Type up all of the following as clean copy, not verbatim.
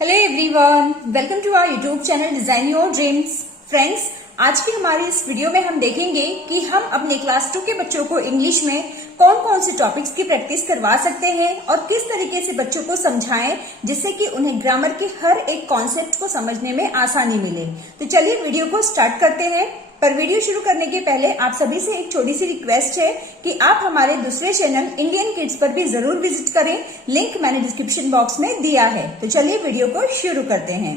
Hello everyone, welcome to our YouTube channel design your dreams. Friends, आज की हमारी इस वीडियो में हम देखेंगे कि हम अपने क्लास 2 के बच्चों को इंग्लिश में कौन कौन से टॉपिक्स की प्रैक्टिस करवा सकते हैं और किस तरीके से बच्चों को समझाएं जिससे कि उन्हें ग्रामर के हर एक कॉन्सेप्ट को समझने में आसानी मिले। तो चलिए वीडियो को स्टार्ट करते हैं। पर वीडियो शुरू करने के पहले आप सभी से एक छोटी सी रिक्वेस्ट है कि आप हमारे दूसरे चैनल इंडियन किड्स पर भी जरूर विजिट करें। लिंक मैंने डिस्क्रिप्शन बॉक्स में दिया है। तो चलिए वीडियो को शुरू करते हैं।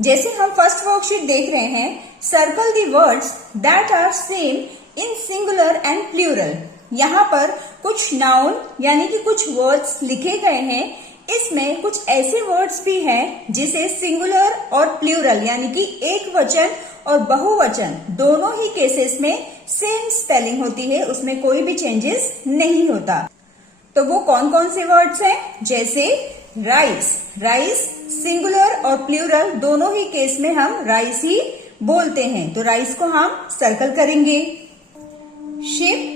जैसे हम फर्स्ट वर्कशीट देख रहे हैं, circle the words that are same in singular and plural. यहाँ पर कुछ नाउन यानी कि कुछ वर्ड्स लिखे गए हैं। इसमें कुछ ऐसे वर्ड्स भी हैं जिसे सिंगुलर और प्लूरल यानी कि एक वचन और बहुवचन दोनों ही केसेस में सेम स्पेलिंग होती है, उसमें कोई भी चेंजेस नहीं होता। तो वो कौन कौन से वर्ड्स हैं? जैसे राइस, राइस सिंगुलर और प्लूरल दोनों ही केस में हम राइस ही बोलते हैं, तो राइस को हम सर्कल करेंगे। शिप,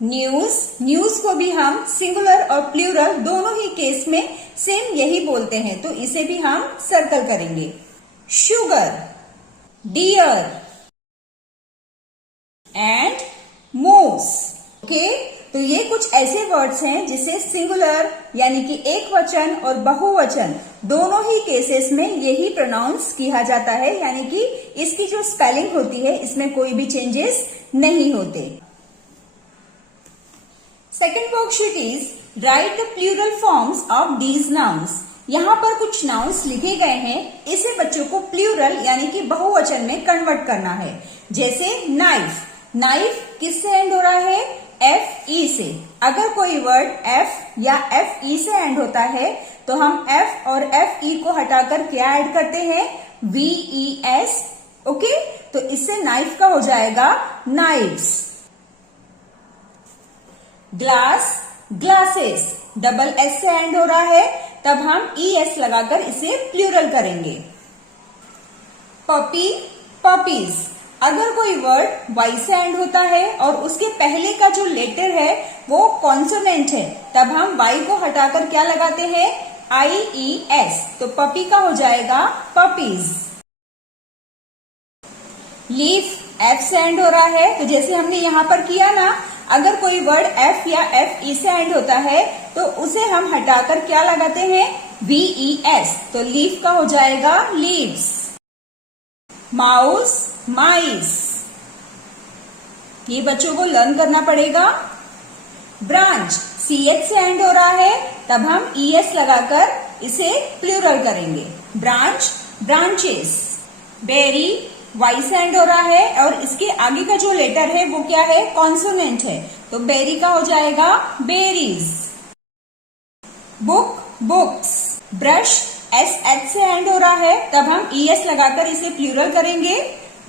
न्यूज, न्यूज को भी हम सिंगुलर और प्लूरल दोनों ही केस में सेम यही बोलते हैं, तो इसे भी हम सर्कल करेंगे। शुगर, डियर एंड मोस। ओके, तो ये कुछ ऐसे वर्ड्स हैं जिसे सिंगुलर यानी कि एक वचन और बहुवचन दोनों ही केसेस में यही प्रोनाउंस किया जाता है, यानी कि इसकी जो स्पेलिंग होती है इसमें कोई भी चेंजेस नहीं होते। Second worksheet is write the plural forms of these nouns. यहाँ पर कुछ नाउन्स लिखे गए हैं, इसे बच्चों को प्लूरल यानी कि बहुवचन में कन्वर्ट करना है। जैसे नाइफ, नाइफ किससे एंड हो रहा है? एफ ई से। अगर कोई वर्ड एफ या एफ ई से एंड होता है तो हम एफ और एफ ई को हटाकर क्या ऐड करते हैं? V E S. ओके, तो इससे नाइफ का हो जाएगा knives. Glass, glasses double S से एंड हो रहा है, तब हम ई एस लगाकर इसे प्लूरल करेंगे। Puppy, puppies. अगर कोई वर्ड वाई से एंड होता है और उसके पहले का जो लेटर है वो कॉन्सोनेंट है, तब हम वाई को हटाकर क्या लगाते हैं? आई ई एस, तो पपी का हो जाएगा पपीज। लीफ, एफ से एंड हो रहा है, तो जैसे हमने यहाँ पर किया ना, अगर कोई वर्ड एफ या एफ ई से एंड होता है तो उसे हम हटाकर क्या लगाते हैं? वी ई एस, तो लीफ का हो जाएगा लीव्स। माउस, माइस, ये बच्चों को लर्न करना पड़ेगा। ब्रांच, सी एच से एंड हो रहा है, तब हम ई एस लगाकर इसे प्लूरल करेंगे। Branch, branches. बेरी, वाई से एंड हो रहा है और इसके आगे का जो लेटर है वो क्या है? कॉन्सोनेंट है, तो बेरी का हो जाएगा berries. Book, books. Brush, S H से एंड हो रहा है, तब हम ई एस लगाकर इसे प्लूरल करेंगे।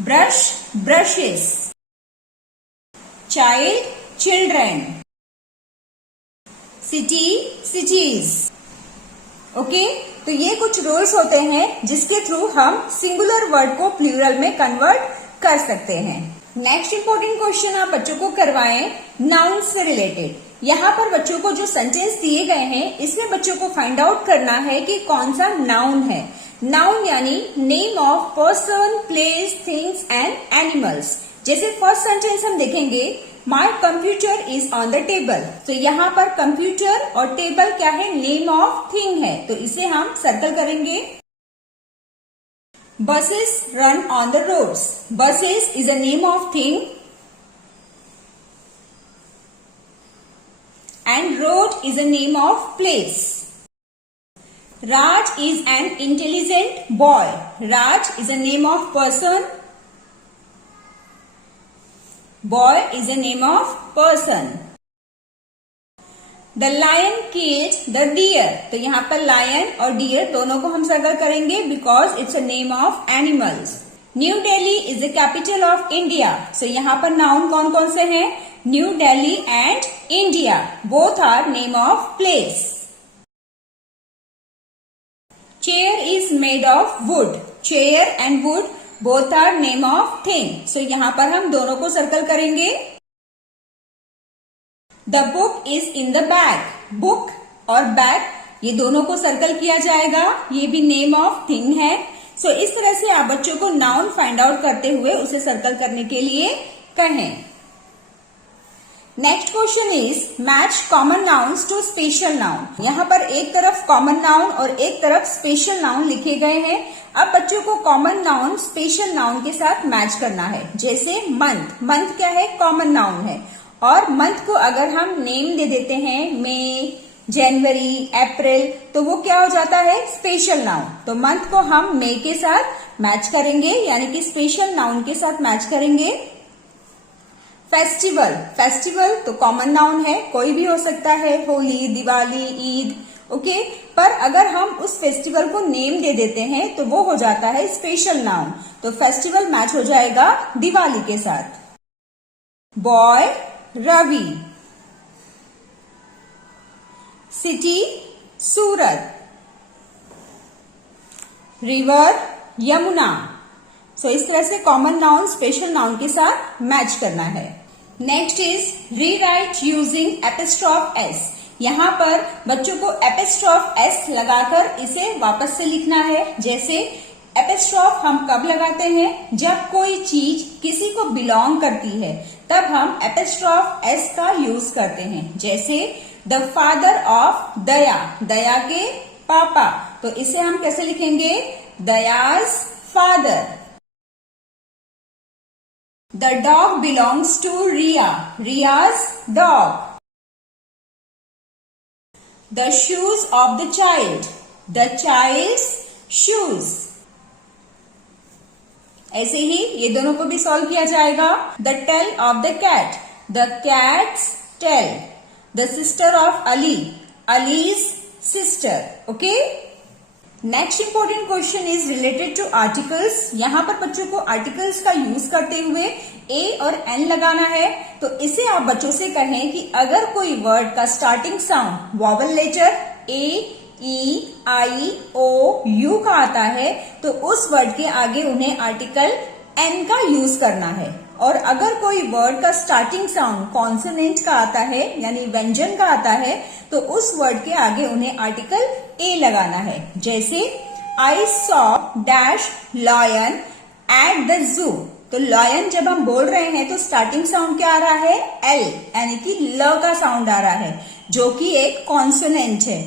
Brush, brushes. Child, children. City, cities. Okay, तो ये कुछ रूल्स होते हैं जिसके थ्रू हम सिंगुलर वर्ड को प्लूरल में कन्वर्ट कर सकते हैं। नेक्स्ट इंपॉर्टेंट क्वेश्चन आप बच्चों को करवाएं नाउन से रिलेटेड। यहाँ पर बच्चों को जो सेंटेंस दिए गए हैं इसमें बच्चों को फाइंड आउट करना है कि कौन सा नाउन है। नाउन यानी name of person, place, things and animals. जैसे फर्स्ट सेंटेंस हम देखेंगे, my computer is on the table. तो यहाँ पर कंप्यूटर और टेबल क्या है? नेम ऑफ थिंग है, तो इसे हम सर्कल करेंगे। Buses run on the roads. Buses is a name of thing and road is a name of place. Raj is an intelligent boy. Raj is a name of person. Boy is a name of person. The lion killed the deer. तो यहाँ पर lion और deer दोनों को हम circle करेंगे because it's a name of animals. New Delhi is the capital of India. So यहाँ पर नाउन कौन कौन से हैं? New Delhi and India. Both are name of place. Chair is made of wood. Chair and wood both are name of thing. So यहाँ पर हम दोनों को सर्कल करेंगे। The book is in the bag. Book और bag ये दोनों को सर्कल किया जाएगा, ये भी नेम ऑफ थिंग है। सो इस तरह से आप बच्चों को नाउन फाइंड आउट करते हुए उसे सर्कल करने के लिए कहें। Next question is match common nouns to special noun. यहाँ पर एक तरफ कॉमन नाउन और एक तरफ स्पेशल नाउन लिखे गए हैं। अब बच्चों को कॉमन नाउन स्पेशल नाउन के साथ मैच करना है। जैसे मंथ, मंथ क्या है? कॉमन नाउन है। और मंथ को अगर हम नेम दे देते हैं, मई, जनवरी, अप्रैल, तो वो क्या हो जाता है? Special noun. तो मंथ को हम मई के साथ मैच करेंगे, यानी कि स्पेशल नाउन के साथ मैच करेंगे। फेस्टिवल, फेस्टिवल तो कॉमन नाउन है, कोई भी हो सकता है, होली, दिवाली, ईद, ओके। पर अगर हम उस फेस्टिवल को नेम दे देते हैं तो वो हो जाता है स्पेशल नाउन। तो फेस्टिवल मैच हो जाएगा दिवाली के साथ। बॉय, रवि। सिटी, सूरत। रिवर, यमुना। सो इस तरह से कॉमन नाउन स्पेशल नाउन के साथ मैच करना है। Next is rewrite using apostrophe S. यहाँ पर बच्चों को एपिस्ट्रॉफ एस लगाकर इसे वापस से लिखना है। जैसे एपिस्ट्रॉफ हम कब लगाते हैं? जब कोई चीज किसी को बिलोंग करती है, तब हम एपिस्ट्रॉफ एस का यूज करते हैं। जैसे the father of Daya, Daya के पापा, तो इसे हम कैसे लिखेंगे? Daya's father. The dog belongs to Riya, Riya's dog. The shoes of the child, the child's shoes. ऐसे ही ये दोनों को भी सॉल्व किया जाएगा। The tail of the cat, the cat's tail. The sister of Ali, Ali's sister, okay. Next important question is related to articles. यहाँ पर बच्चों को आर्टिकल्स का यूज करते हुए ए और एन लगाना है। तो इसे आप बच्चों से कहें कि अगर कोई वर्ड का starting sound vowel letter A, E, I, O, U का आता है, तो उस वर्ड के आगे उन्हें आर्टिकल एन का यूज करना है। और अगर कोई वर्ड का स्टार्टिंग साउंड कॉन्सोनेंट का आता है, यानी व्यंजन का आता है, तो उस वर्ड के आगे उन्हें आर्टिकल ए लगाना है। जैसे I saw dash lion at the zoo. तो लॉयन जब हम बोल रहे हैं तो स्टार्टिंग साउंड क्या आ रहा है? एल, यानी कि ल का साउंड आ रहा है, जो कि एक कॉन्सोनेंट है।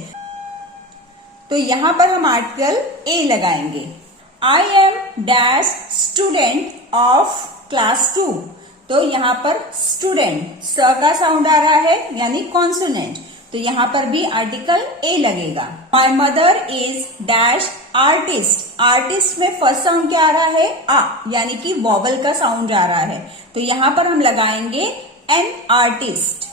तो यहां पर हम आर्टिकल ए लगाएंगे। I am dash student of class 2। तो यहाँ पर स्टूडेंट स का साउंड आ रहा है, यानी कॉन्सोनेंट, तो यहाँ पर भी आर्टिकल ए लगेगा। My mother is dash artist. Artist में फर्स्ट साउंड क्या आ रहा है? आ, यानी कि वॉवल का साउंड आ रहा है, तो यहाँ पर हम लगाएंगे an artist.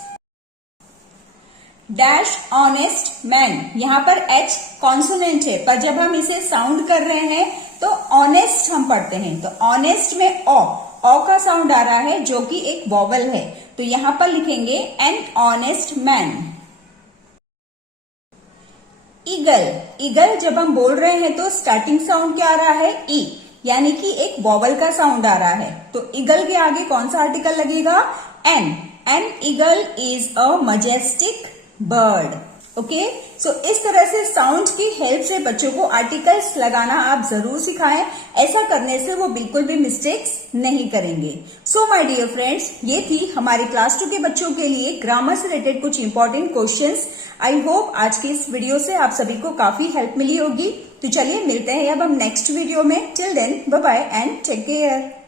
Dash honest man. यहाँ पर एच कॉन्सोनेंट है, पर जब हम इसे साउंड कर रहे हैं तो ऑनेस्ट हम पढ़ते हैं, तो ऑनेस्ट में ओ का साउंड आ रहा है, जो कि एक वॉवल है, तो यहां पर लिखेंगे an honest man. Eagle, eagle जब हम बोल रहे हैं तो स्टार्टिंग साउंड क्या आ रहा है? ई, यानी कि एक वॉवल का साउंड आ रहा है, तो ईगल के आगे कौन सा आर्टिकल लगेगा? An. An eagle is a majestic bird, okay. So इस तरह से साउंड की हेल्प से बच्चों को आर्टिकल्स लगाना आप जरूर सिखाएं। ऐसा करने से वो बिल्कुल भी मिस्टेक्स नहीं करेंगे। सो माय डियर फ्रेंड्स, ये थी हमारी क्लास 2 के बच्चों के लिए ग्रामर से रिलेटेड कुछ इंपॉर्टेंट क्वेश्चंस। आई होप आज की इस वीडियो से आप सभी को काफी हेल्प मिली होगी। तो चलिए मिलते हैं अब हम नेक्स्ट वीडियो में। Till then bye bye and take care.